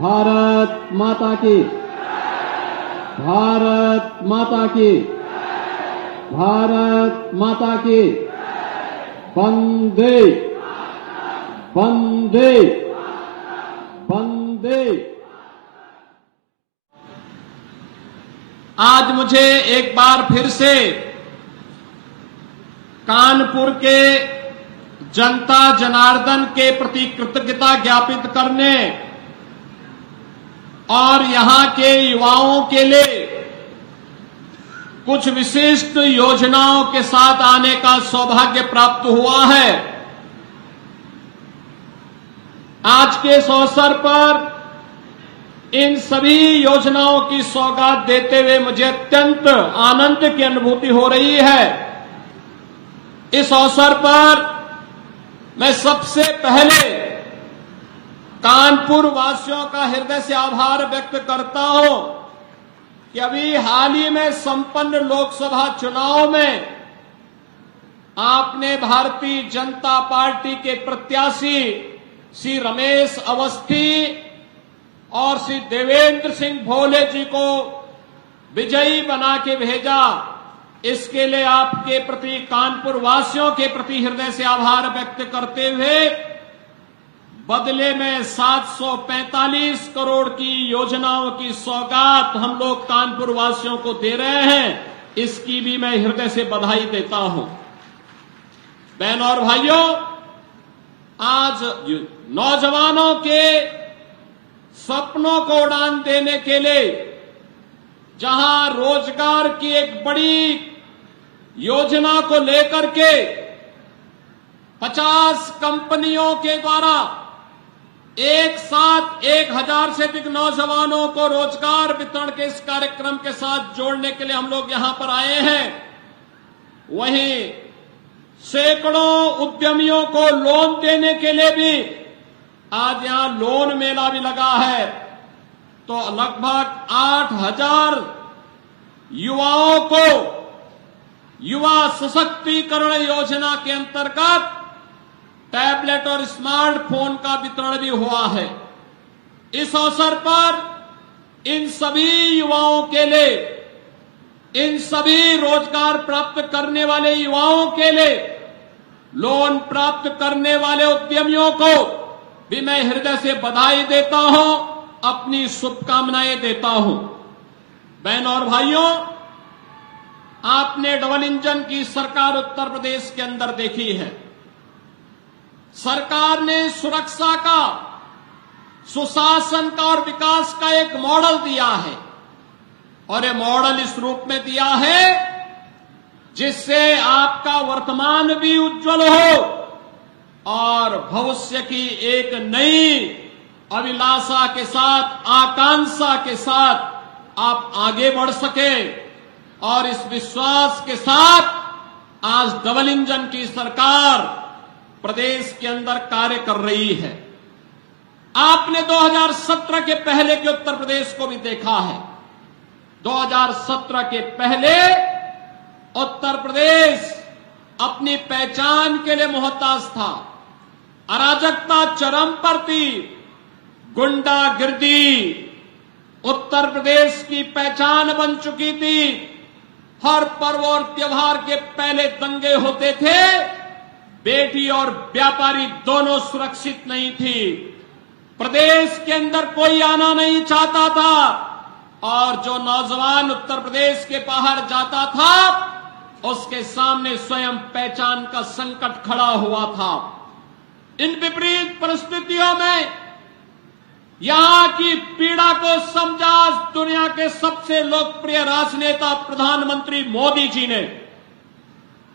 भारत माता की, भारत माता की, भारत माता की, वंदे वंदे वंदे। आज मुझे एक बार फिर से कानपुर के जनता जनार्दन के प्रति कृतज्ञता ज्ञापित करने और यहां के युवाओं के लिए कुछ विशिष्ट योजनाओं के साथ आने का सौभाग्य प्राप्त हुआ है। आज के इस अवसर पर इन सभी योजनाओं की सौगात देते हुए मुझे अत्यंत आनंद की अनुभूति हो रही है। इस अवसर पर मैं सबसे पहले कानपुर वासियों का हृदय से आभार व्यक्त करता हूं कि अभी हाल ही में संपन्न लोकसभा चुनाव में आपने भारतीय जनता पार्टी के प्रत्याशी श्री रमेश अवस्थी और श्री देवेंद्र सिंह भोले जी को विजयी बना के भेजा। इसके लिए आपके प्रति, कानपुर वासियों के प्रति हृदय से आभार व्यक्त करते हुए बदले में 745 करोड़ की योजनाओं की सौगात हम लोग कानपुर वासियों को दे रहे हैं, इसकी भी मैं हृदय से बधाई देता हूं। बहनों और भाइयों, आज नौजवानों के सपनों को उड़ान देने के लिए जहां रोजगार की एक बड़ी योजना को लेकर के 50 कंपनियों के द्वारा एक साथ 1000 से अधिक नौजवानों को रोजगार वितरण के इस कार्यक्रम के साथ जोड़ने के लिए हम लोग यहां पर आए हैं, वहीं सैकड़ों उद्यमियों को लोन देने के लिए भी आज यहां लोन मेला भी लगा है। तो लगभग 8000 युवाओं को युवा सशक्तिकरण योजना के अंतर्गत टैबलेट और स्मार्टफोन का वितरण भी हुआ है। इस अवसर पर इन सभी युवाओं के लिए, इन सभी रोजगार प्राप्त करने वाले युवाओं के लिए, लोन प्राप्त करने वाले उद्यमियों को भी मैं हृदय से बधाई देता हूं, अपनी शुभकामनाएं देता हूं। बहनों और भाइयों, आपने डबल इंजन की सरकार उत्तर प्रदेश के अंदर देखी है। सरकार ने सुरक्षा का, सुशासन का और विकास का एक मॉडल दिया है और ये मॉडल इस रूप में दिया है जिससे आपका वर्तमान भी उज्जवल हो और भविष्य की एक नई अभिलाषा के साथ, आकांक्षा के साथ आप आगे बढ़ सके। और इस विश्वास के साथ आज डबल इंजन की सरकार प्रदेश के अंदर कार्य कर रही है। आपने 2017 के पहले के उत्तर प्रदेश को भी देखा है। 2017 के पहले उत्तर प्रदेश अपनी पहचान के लिए मोहताज था। अराजकता चरम पर थी, गुंडागिर्दी उत्तर प्रदेश की पहचान बन चुकी थी। हर पर्व और त्योहार के पहले दंगे होते थे, बेटी और व्यापारी दोनों सुरक्षित नहीं थी। प्रदेश के अंदर कोई आना नहीं चाहता था और जो नौजवान उत्तर प्रदेश के बाहर जाता था उसके सामने स्वयं पहचान का संकट खड़ा हुआ था। इन विपरीत परिस्थितियों में यहां की पीड़ा को समझा दुनिया के सबसे लोकप्रिय राजनेता प्रधानमंत्री मोदी जी ने,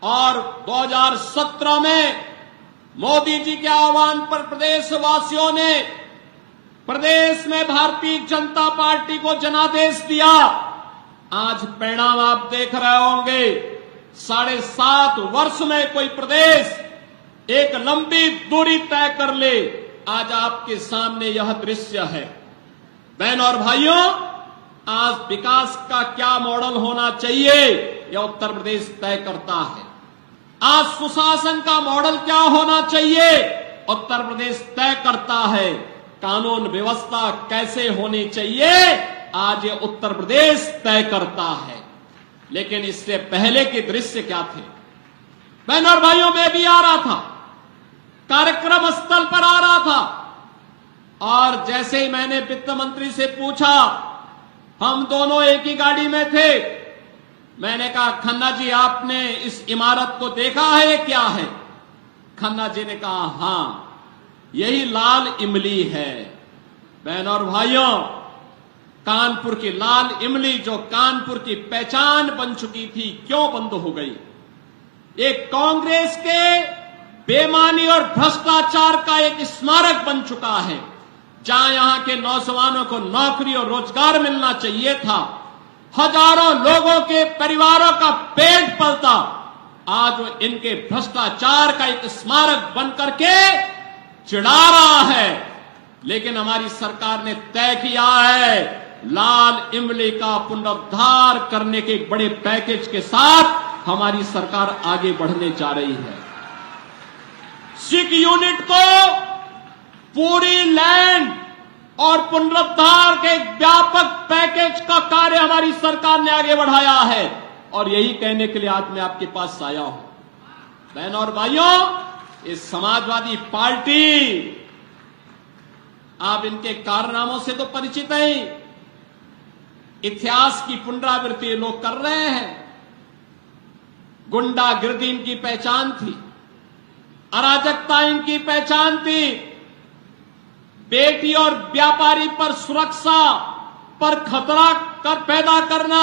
और 2017 में मोदी जी के आह्वान पर प्रदेशवासियों ने प्रदेश में भारतीय जनता पार्टी को जनादेश दिया। आज परिणाम आप देख रहे होंगे। 7.5 वर्ष में कोई प्रदेश एक लंबी दूरी तय कर ले, आज आपके सामने यह दृश्य है। बहनों और भाइयों, आज विकास का क्या मॉडल होना चाहिए यह उत्तर प्रदेश तय करता है। आज सुशासन का मॉडल क्या होना चाहिए उत्तर प्रदेश तय करता है। कानून व्यवस्था कैसे होनी चाहिए, आज ये उत्तर प्रदेश तय करता है। लेकिन इससे पहले के दृश्य क्या थे? बहनों और भाइयों, मैं भी आ रहा था, कार्यक्रम स्थल पर आ रहा था, और जैसे ही मैंने वित्त मंत्री से पूछा, हम दोनों एक ही गाड़ी में थे, मैंने कहा खन्ना जी आपने इस इमारत को देखा है, ये क्या है? खन्ना जी ने कहा हां, यही लाल इमली है। बहनों और भाइयों, कानपुर की लाल इमली जो कानपुर की पहचान बन चुकी थी, क्यों बंद हो गई? एक कांग्रेस के बेईमानी और भ्रष्टाचार का एक स्मारक बन चुका है। जहां यहां के नौजवानों को नौकरी और रोजगार मिलना चाहिए था, हजारों लोगों के परिवारों का पेट पलता, आज वो इनके भ्रष्टाचार का एक स्मारक बन करके चिढ़ा रहा है। लेकिन हमारी सरकार ने तय किया है, लाल इमली का पुनरुद्धार करने के एक बड़े पैकेज के साथ हमारी सरकार आगे बढ़ने जा रही है। सिख यूनिट को पूरी लैंड और पुनरुद्धार के एक व्यापक पैकेज का कार्य हमारी सरकार ने आगे बढ़ाया है, और यही कहने के लिए आज मैं आपके पास आया हूं। बहनों और भाइयों, इस समाजवादी पार्टी, आप इनके कारनामों से तो परिचित हैं, इतिहास की पुनरावृत्ति लोग कर रहे हैं। गुंडागिर्दी इनकी पहचान थी, अराजकता इनकी पहचान थी, बेटी और व्यापारी पर सुरक्षा पर खतरा पैदा करना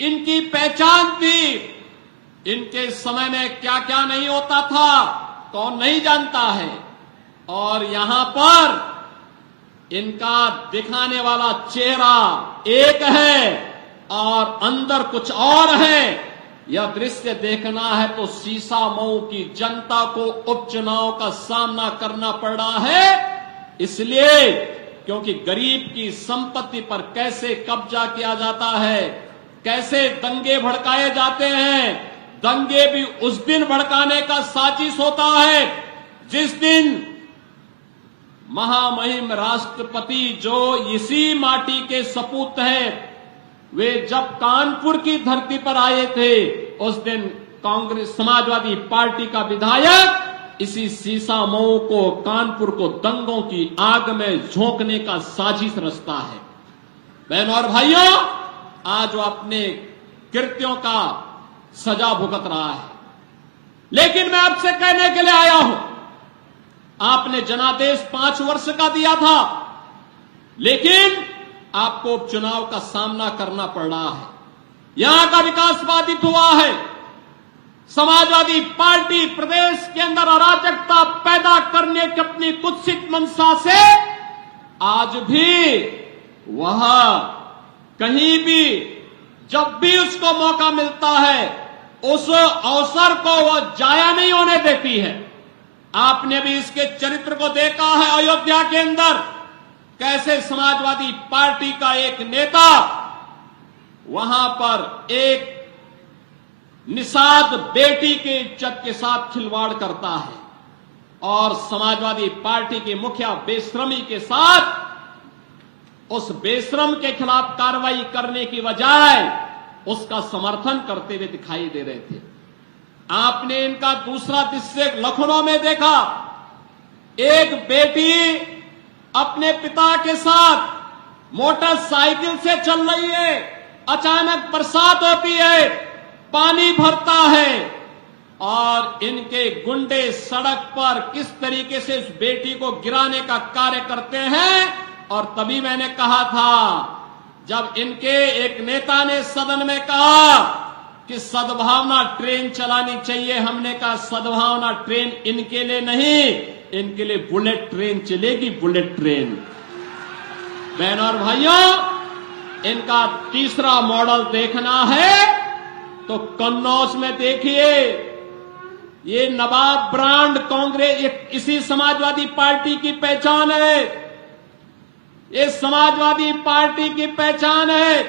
इनकी पहचान थी। इनके समय में क्या क्या नहीं होता था, कौन नहीं जानता है। और यहां पर इनका दिखाने वाला चेहरा एक है और अंदर कुछ और है। यह दृश्य देखना है तो सीसामऊ की जनता को उपचुनाव का सामना करना पड़ रहा है, इसलिए क्योंकि गरीब की संपत्ति पर कैसे कब्जा किया जाता है, कैसे दंगे भड़काए जाते हैं। दंगे भी उस दिन भड़काने का साजिश होता है जिस दिन महामहिम राष्ट्रपति, जो इसी माटी के सपूत हैं, वे जब कानपुर की धरती पर आए थे, उस दिन कांग्रेस समाजवादी पार्टी का विधायक इसी सीसामऊ को, कानपुर को दंगों की आग में झोंकने का साजिश रचता है। बहनों और भाइयों, आज वो अपने कृत्यों का सजा भुगत रहा है। लेकिन मैं आपसे कहने के लिए आया हूं, आपने जनादेश 5 वर्ष का दिया था, लेकिन आपको उपचुनाव का सामना करना पड़ रहा है। यहां का विकास बाधित हुआ है। समाजवादी पार्टी प्रदेश के अंदर अराजकता पैदा करने की अपनी कुत्सित मंशा से आज भी वह कहीं भी, जब भी उसको मौका मिलता है, उस अवसर को वह जाया नहीं होने देती है। आपने भी इसके चरित्र को देखा है अयोध्या के अंदर, कैसे समाजवादी पार्टी का एक नेता वहां पर एक निषाद बेटी के इज्जत के साथ खिलवाड़ करता है, और समाजवादी पार्टी के मुखिया बेशर्मी के साथ उस बेशरम के खिलाफ कार्रवाई करने की बजाय उसका समर्थन करते हुए दिखाई दे रहे थे। आपने इनका दूसरा दृश्य लखनऊ में देखा, एक बेटी अपने पिता के साथ मोटरसाइकिल से चल रही है, अचानक बरसात होती है, पानी भरता है, और इनके गुंडे सड़क पर किस तरीके से इस बेटी को गिराने का कार्य करते हैं। और तभी मैंने कहा था, जब इनके एक नेता ने सदन में कहा कि सद्भावना ट्रेन चलानी चाहिए, हमने कहा सद्भावना ट्रेन इनके लिए नहीं, इनके लिए बुलेट ट्रेन चलेगी, बुलेट ट्रेन। बहनों और भाइयों, इनका तीसरा मॉडल देखना है तो कन्नौज में देखिए, ये नवाब ब्रांड कांग्रेस, इसी समाजवादी पार्टी की पहचान है। ये समाजवादी पार्टी की पहचान है,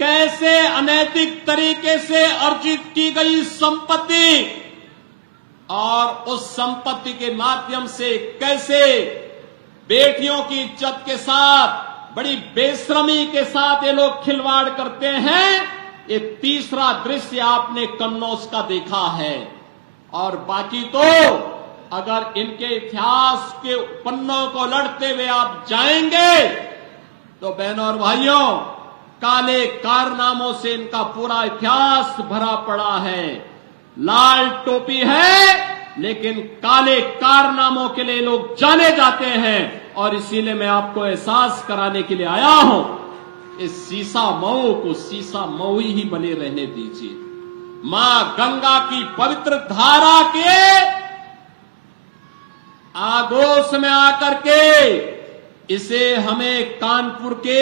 कैसे अनैतिक तरीके से अर्जित की गई संपत्ति और उस संपत्ति के माध्यम से कैसे बेटियों की इज्जत के साथ बड़ी बेशर्मी के साथ ये लोग खिलवाड़ करते हैं। ये तीसरा दृश्य आपने कन्नौज का देखा है। और बाकी तो अगर इनके इतिहास के पन्नों को लड़ते हुए आप जाएंगे तो बहनों और भाइयों, काले कारनामों से इनका पूरा इतिहास भरा पड़ा है। लाल टोपी है लेकिन काले कारनामों के लिए लोग जाने जाते हैं। और इसीलिए मैं आपको एहसास कराने के लिए आया हूं, इस सीसा मऊ को सीसा मऊ ही बने रहने दीजिए। मां गंगा की पवित्र धारा के आगोश में आकर के इसे हमें कानपुर के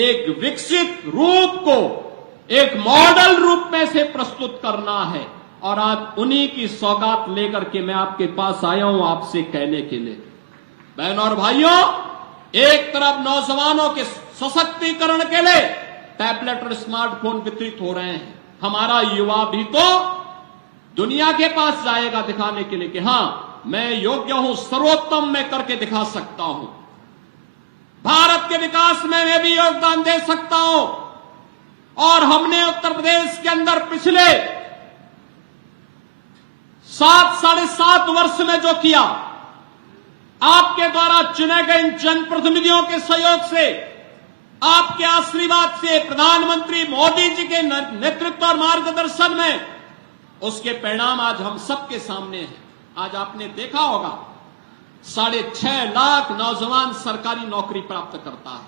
एक विकसित रूप को एक मॉडल रूप में से प्रस्तुत करना है। और आज उन्हीं की सौगात लेकर के मैं आपके पास आया हूं आपसे कहने के लिए। बहनों और भाइयों, एक तरफ नौजवानों के सशक्तिकरण के लिए टैबलेट और स्मार्टफोन वितरित हो रहे हैं। हमारा युवा भी तो दुनिया के पास जाएगा दिखाने के लिए कि हां, मैं योग्य हूं, सर्वोत्तम मैं करके दिखा सकता हूं, भारत के विकास में मैं भी योगदान दे सकता हूं। और हमने उत्तर प्रदेश के अंदर पिछले 7-7.5 वर्ष में जो किया, आपके द्वारा चुने गए इन जनप्रतिनिधियों के सहयोग से, आपके आशीर्वाद से, प्रधानमंत्री मोदी जी के नेतृत्व और मार्गदर्शन में, उसके परिणाम आज हम सबके सामने हैं। आज आपने देखा होगा 6.5 लाख नौजवान सरकारी नौकरी प्राप्त करता है।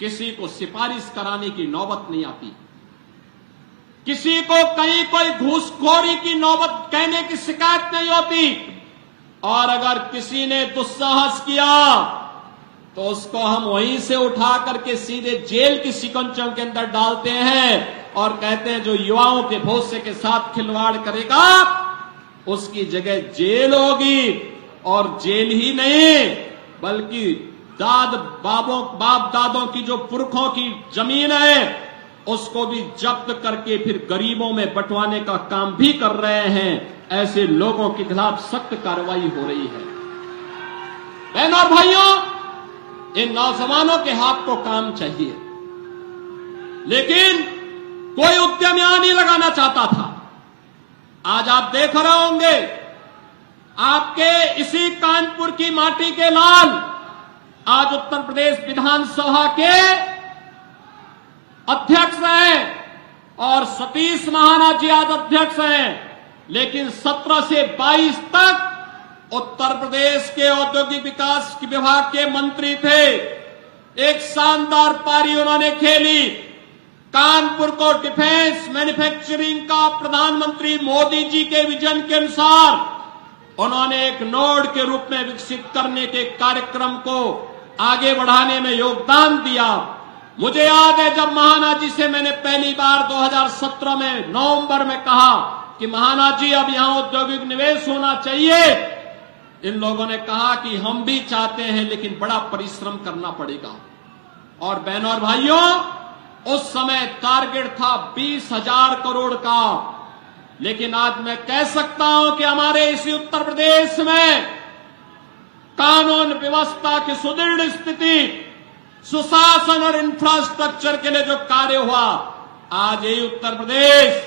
किसी को सिफारिश कराने की नौबत नहीं आती, किसी को कहीं कोई घूसखोरी की नौबत कहने की शिकायत नहीं होती। और अगर किसी ने दुस्साहस किया तो उसको हम वहीं से उठा करके सीधे जेल की शिकंजों के अंदर डालते हैं और कहते हैं जो युवाओं के भविष्य के साथ खिलवाड़ करेगा उसकी जगह जेल होगी। और जेल ही नहीं बल्कि बाप दादों की जो पुरखों की जमीन है उसको भी जब्त करके फिर गरीबों में बंटवाने का काम भी कर रहे हैं। ऐसे लोगों के खिलाफ सख्त कार्रवाई हो रही है। बहनों और भाइयों, इन नौजवानों के हाथ को काम चाहिए, लेकिन कोई उद्यम यहां नहीं लगाना चाहता था। आज आप देख रहे होंगे आपके इसी कानपुर की माटी के लाल आज उत्तर प्रदेश विधानसभा के अध्यक्ष हैं और सतीश महाना जी आज अध्यक्ष हैं। लेकिन 17 से 22 तक उत्तर प्रदेश के औद्योगिक विकास विभाग के मंत्री थे। एक शानदार पारी उन्होंने खेली। कानपुर को डिफेंस मैन्युफैक्चरिंग का प्रधानमंत्री मोदी जी के विजन के अनुसार उन्होंने एक नोड के रूप में विकसित करने के कार्यक्रम को आगे बढ़ाने में योगदान दिया। मुझे याद है जब महाना जी से मैंने पहली बार 2017 में नवंबर में कहा कि महाना जी अब यहां औद्योगिक निवेश होना चाहिए, इन लोगों ने कहा कि हम भी चाहते हैं लेकिन बड़ा परिश्रम करना पड़ेगा। और बहनों और भाइयों, उस समय टारगेट था 20,000 करोड़ का। लेकिन आज मैं कह सकता हूं कि हमारे इसी उत्तर प्रदेश में कानून व्यवस्था की सुदृढ़ स्थिति, सुशासन और इंफ्रास्ट्रक्चर के लिए जो कार्य हुआ, आज यही उत्तर प्रदेश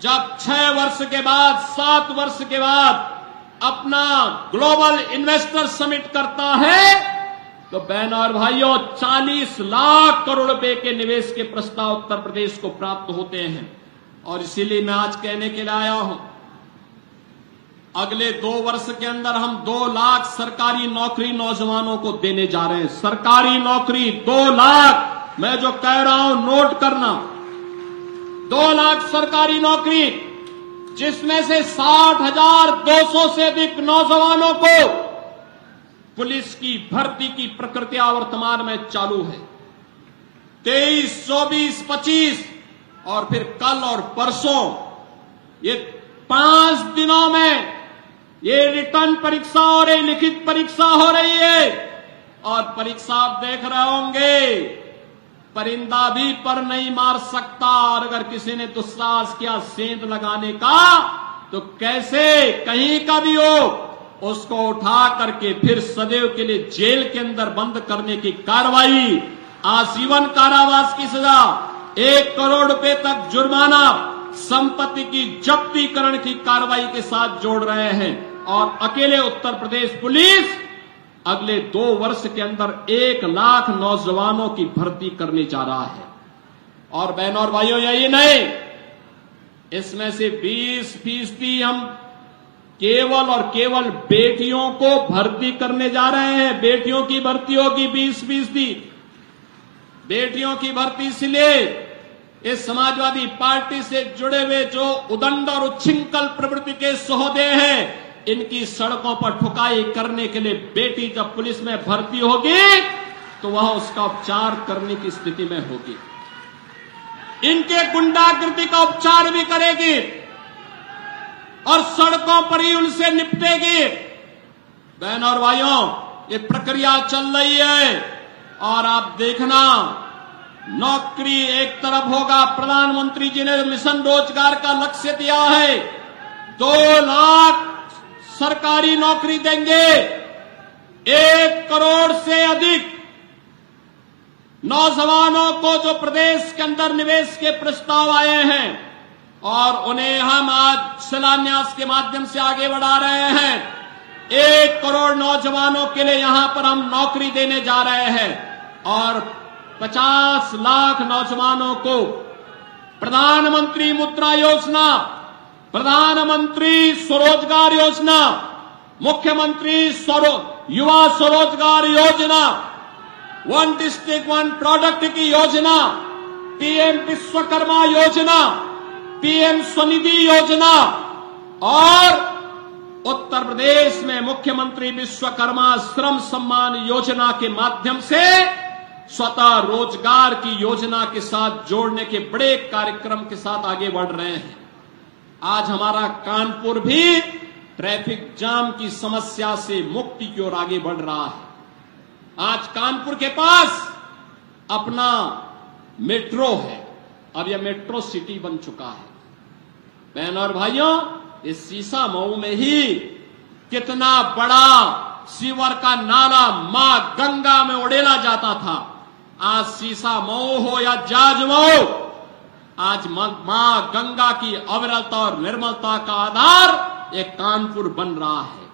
जब 6 वर्ष के बाद 7 वर्ष के बाद अपना ग्लोबल इन्वेस्टर समिट करता है तो बहनों और भाइयों 40 लाख करोड़ रुपए के निवेश के प्रस्ताव उत्तर प्रदेश को प्राप्त होते हैं। और इसीलिए मैं आज कहने के लिए आया हूं, अगले 2 वर्ष के अंदर हम 2 लाख सरकारी नौकरी नौजवानों को देने जा रहे हैं। सरकारी नौकरी 2 लाख, मैं जो कह रहा हूं नोट करना, 2 लाख सरकारी नौकरी, जिसमें से 60,200 से अधिक नौजवानों को पुलिस की भर्ती की प्रक्रिया वर्तमान में चालू है। 23, 24, 25 और फिर कल और परसों ये 5 दिनों में ये रिटर्न परीक्षा और ये लिखित परीक्षा हो रही है। और परीक्षा आप देख रहे होंगे, परिंदा भी पर नहीं मार सकता। और अगर किसी ने दुस्साहस किया सेंध लगाने का तो कैसे, कहीं का भी हो, उसको उठा करके फिर सदैव के लिए जेल के अंदर बंद करने की कार्रवाई, आजीवन कारावास की सजा, 1 करोड़ रुपए तक जुर्माना, संपत्ति की जब्तीकरण की कार्रवाई के साथ जोड़ रहे हैं। और अकेले उत्तर प्रदेश पुलिस अगले 2 वर्ष के अंदर 1 लाख नौजवानों की भर्ती करने जा रहा है। और बहनों और भाइयों, यही नहीं, इसमें से 20% हम केवल और केवल बेटियों को भर्ती करने जा रहे हैं। बेटियों की भर्ती होगी 20%। बेटियों की भर्ती इसलिए, इस समाजवादी पार्टी से जुड़े हुए जो उदंड और उच्छृंखल प्रवृत्ति के सहोदे हैं, इनकी सड़कों पर ठुकाई करने के लिए बेटी जब पुलिस में भर्ती होगी तो वह उसका उपचार करने की स्थिति में होगी, इनके गुंडागर्दी का उपचार भी करेगी और सड़कों पर ही उनसे निपटेगी। बहनों और भाइयों, ये प्रक्रिया चल रही है और आप देखना, नौकरी एक तरफ होगा। प्रधानमंत्री जी ने मिशन रोजगार का लक्ष्य दिया है, 2 लाख सरकारी नौकरी देंगे, 1 करोड़ से अधिक नौजवानों को जो प्रदेश के अंदर निवेश के प्रस्ताव आए हैं और उन्हें हम आज शिलान्यास के माध्यम से आगे बढ़ा रहे हैं। 1 करोड़ नौजवानों के लिए यहां पर हम नौकरी देने जा रहे हैं और 50 लाख नौजवानों को प्रधानमंत्री मुद्रा योजना, प्रधानमंत्री स्वरोजगार योजना, मुख्यमंत्री युवा स्वरोजगार योजना, 1 डिस्ट्रिक्ट 1 प्रोडक्ट की योजना, पीएम विश्वकर्मा योजना, पीएम स्वनिधि योजना और उत्तर प्रदेश में मुख्यमंत्री विश्वकर्मा श्रम सम्मान योजना के माध्यम से स्वतः रोजगार की योजना के साथ जोड़ने के बड़े कार्यक्रम के साथ आगे बढ़ रहे हैं। आज हमारा कानपुर भी ट्रैफिक जाम की समस्या से मुक्ति की ओर आगे बढ़ रहा है। आज कानपुर के पास अपना मेट्रो है, अब यह मेट्रो सिटी बन चुका है। बहनों और भाइयों, इस सीसा मऊ में ही कितना बड़ा सीवर का नाला मां गंगा में उड़ेला जाता था। आज सीसा मऊ हो या जाज मऊ, आज मां गंगा की अविरलता और निर्मलता का आधार एक कानपुर बन रहा है।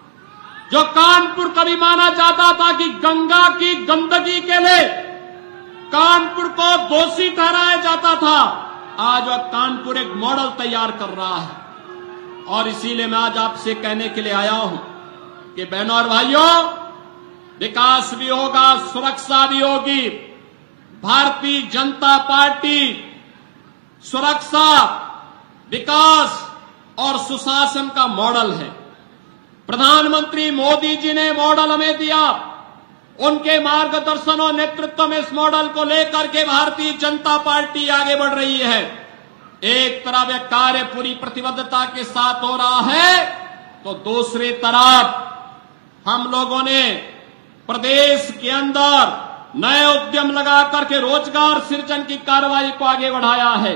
जो कानपुर कभी माना जाता था कि गंगा की गंदगी के लिए कानपुर को दोषी ठहराया जाता था, आज वह कानपुर एक मॉडल तैयार कर रहा है। और इसीलिए मैं आज आपसे कहने के लिए आया हूं कि बहनों और भाइयों, विकास भी होगा, सुरक्षा भी होगी। भारतीय जनता पार्टी सुरक्षा, विकास और सुशासन का मॉडल है। प्रधानमंत्री मोदी जी ने मॉडल हमें दिया, उनके मार्गदर्शन और नेतृत्व में इस मॉडल को लेकर के भारतीय जनता पार्टी आगे बढ़ रही है। एक तरफ यह कार्य पूरी प्रतिबद्धता के साथ हो रहा है, तो दूसरी तरफ हम लोगों ने प्रदेश के अंदर नए उद्यम लगा करके रोजगार सृजन की कार्रवाई को आगे बढ़ाया है।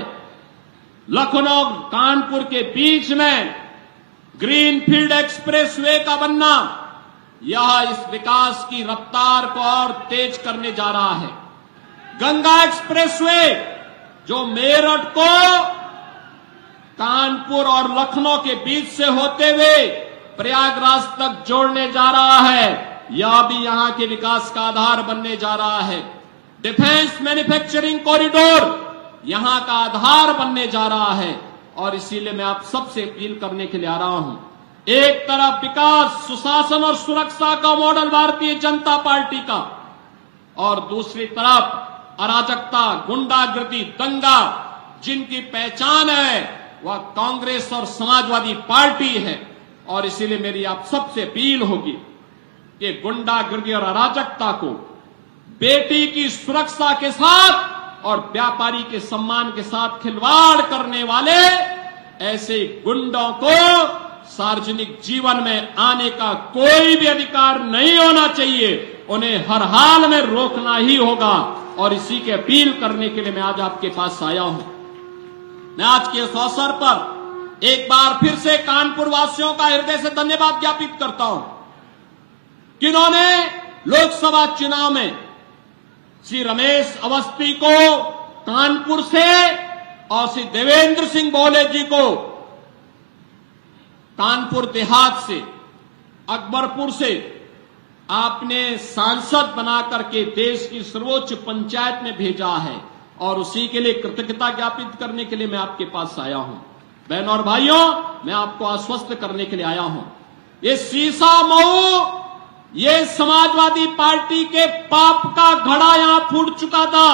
लखनऊ कानपुर के बीच में ग्रीनफील्ड एक्सप्रेसवे का बनना, यह इस विकास की रफ्तार को और तेज करने जा रहा है। गंगा एक्सप्रेसवे जो मेरठ को कानपुर और लखनऊ के बीच से होते हुए प्रयागराज तक जोड़ने जा रहा है, यह भी यहां के विकास का आधार बनने जा रहा है। डिफेंस मैन्युफैक्चरिंग कॉरिडोर यहां का आधार बनने जा रहा है। और इसीलिए मैं आप सबसे अपील करने के लिए आ रहा हूं, एक तरफ विकास, सुशासन और सुरक्षा का मॉडल भारतीय जनता पार्टी का, और दूसरी तरफ अराजकता, गुंडागर्दी, दंगा जिनकी पहचान है वह कांग्रेस और समाजवादी पार्टी है। और इसीलिए मेरी आप सबसे अपील होगी कि गुंडागर्दी और अराजकता को बेटी की सुरक्षा के साथ और व्यापारी के सम्मान के साथ खिलवाड़ करने वाले ऐसे गुंडों को सार्वजनिक जीवन में आने का कोई भी अधिकार नहीं होना चाहिए। उन्हें हर हाल में रोकना ही होगा। और इसी के अपील करने के लिए मैं आज आपके पास आया हूं। मैं आज के इस अवसर पर एक बार फिर से कानपुर वासियों का हृदय से धन्यवाद ज्ञापित करता हूं। किन्होंने लोकसभा चुनाव में श्री रमेश अवस्थी को कानपुर से और श्री देवेंद्र सिंह बोले जी को कानपुर देहात से, अकबरपुर से आपने सांसद बना करके देश की सर्वोच्च पंचायत में भेजा है और उसी के लिए कृतज्ञता ज्ञापित करने के लिए मैं आपके पास आया हूं। बहनों और भाइयों, मैं आपको आश्वस्त करने के लिए आया हूं। ये सीसा मऊ, ये समाजवादी पार्टी के पाप का घड़ा यहां फूट चुका था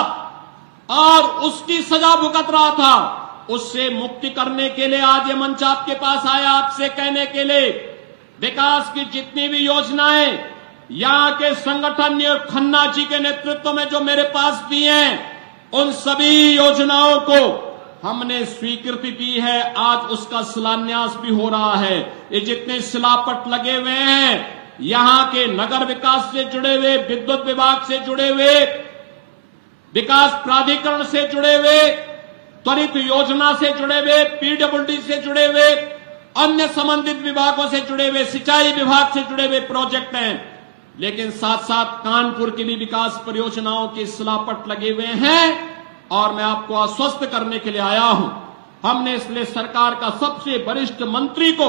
और उसकी सजा भुगत रहा था। उससे मुक्ति करने के लिए आज ये मंच आपके पास आया, आपसे कहने के लिए विकास की जितनी भी योजनाएं यहां के संगठन और खन्ना जी के नेतृत्व में जो मेरे पास दी हैं, उन सभी योजनाओं को हमने स्वीकृति दी है। आज उसका शिलान्यास भी हो रहा है। ये जितने शिलापट लगे हुए हैं, यहां के नगर विकास से जुड़े हुए, विद्युत विभाग से जुड़े हुए, विकास प्राधिकरण से जुड़े हुए, त्वरित योजना से जुड़े हुए, पीडब्ल्यूडी से जुड़े हुए, अन्य संबंधित विभागों से जुड़े हुए, सिंचाई विभाग से जुड़े हुए प्रोजेक्ट हैं। लेकिन साथ साथ कानपुर की भी विकास परियोजनाओं के शिलापट लगे हुए हैं और मैं आपको आश्वस्त करने के लिए आया हूं। हमने इसलिए सरकार का सबसे वरिष्ठ मंत्री को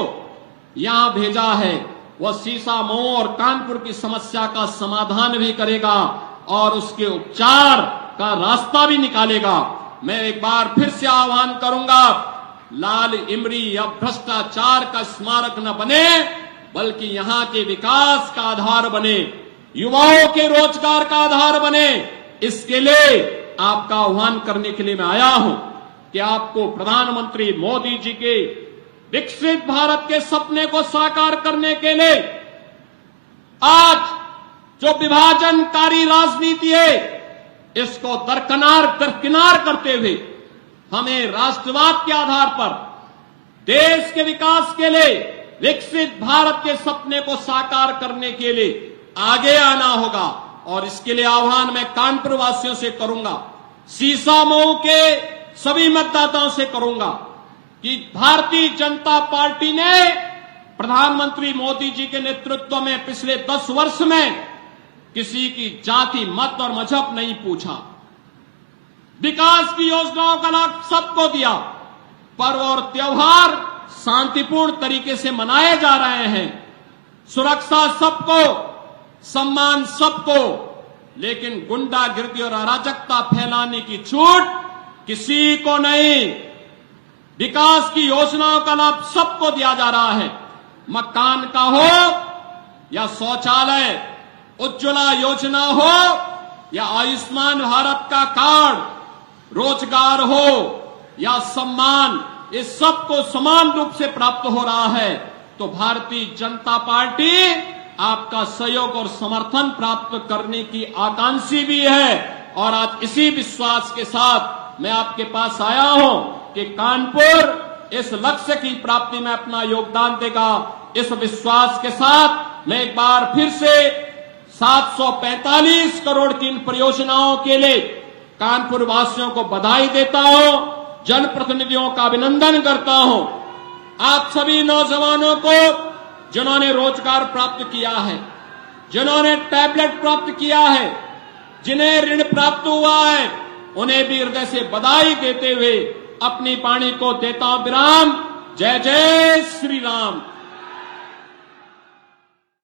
यहां भेजा है। वह सीसा मऊ और कानपुर की समस्या का समाधान भी करेगा और उसके उपचार का रास्ता भी निकालेगा। मैं एक बार फिर से आह्वान करूंगा, लाल इमरी या भ्रष्टाचार का स्मारक न बने, बल्कि यहां के विकास का आधार बने, युवाओं के रोजगार का आधार बने। इसके लिए आपका आह्वान करने के लिए मैं आया हूं कि आपको प्रधानमंत्री मोदी जी के विकसित भारत के सपने को साकार करने के लिए आज जो विभाजनकारी राजनीति है, इसको दरकिनार करते हुए हमें राष्ट्रवाद के आधार पर देश के विकास के लिए, विकसित भारत के सपने को साकार करने के लिए आगे आना होगा। और इसके लिए आह्वान मैं कानपुर वासियों से करूंगा, सीसा मऊ के सभी मतदाताओं से करूंगा कि भारतीय जनता पार्टी ने प्रधानमंत्री मोदी जी के नेतृत्व में पिछले 10 वर्ष में किसी की जाति, मत और मजहब नहीं पूछा। विकास की योजनाओं का लाभ सबको दिया। पर्व और त्योहार शांतिपूर्ण तरीके से मनाए जा रहे हैं। सुरक्षा सबको, सम्मान सबको, लेकिन गुंडागिर्दी और अराजकता फैलाने की छूट किसी को नहीं। विकास की योजनाओं का लाभ सबको दिया जा रहा है। मकान का हो या शौचालय, उज्ज्वला योजना हो या आयुष्मान भारत का कार्ड, रोजगार हो या सम्मान, इस सबको समान रूप से प्राप्त हो रहा है। तो भारतीय जनता पार्टी आपका सहयोग और समर्थन प्राप्त करने की आकांक्षी भी है। और आज इसी विश्वास के साथ मैं आपके पास आया हूं कि कानपुर इस लक्ष्य की प्राप्ति में अपना योगदान देगा। इस विश्वास के साथ मैं एक बार फिर से 745 करोड़ की इन परियोजनाओं के लिए कानपुर वासियों को बधाई देता हूं, जनप्रतिनिधियों का अभिनंदन करता हूं। आप सभी नौजवानों को जिन्होंने रोजगार प्राप्त किया है, जिन्होंने टैबलेट प्राप्त किया है, जिन्हें ऋण प्राप्त हुआ है, उन्हें भी हृदय से बधाई देते हुए अपनी वाणी को देता हूं विराम। जय जय श्री राम।